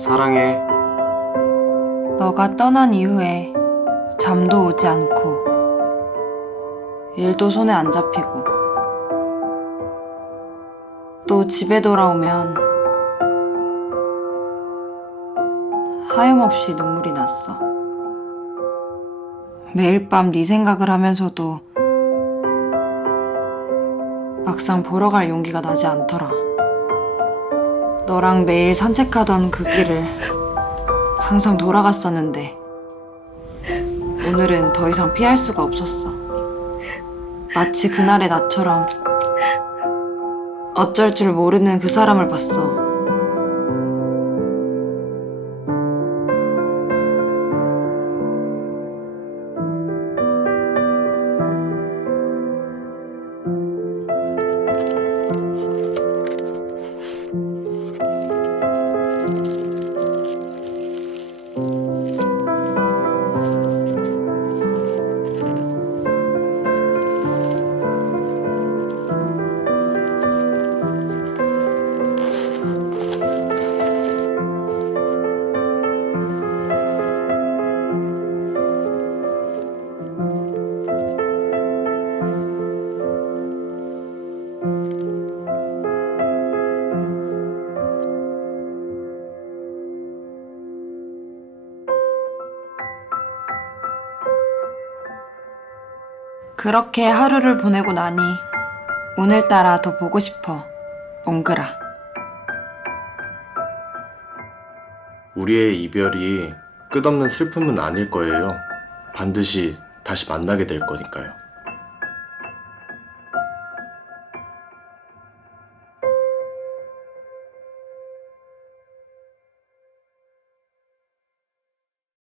사랑해. 너가 떠난 이후에 잠도 오지 않고 일도 손에 안 잡히고 또 집에 돌아오면 하염없이 눈물이 났어. 매일 밤 네 생각을 하면서도 막상 보러 갈 용기가 나지 않더라. 너랑 매일 산책하던 그 길을 항상 돌아갔었는데 오늘은 더 이상 피할 수가 없었어. 마치 그날의 나처럼 어쩔 줄 모르는 그 사람을 봤어. 그렇게 하루를 보내고 나니 오늘따라 더 보고 싶어. 몽그라. 우리의 이별이 끝없는 슬픔은 아닐 거예요. 반드시 다시 만나게 될 거니까요.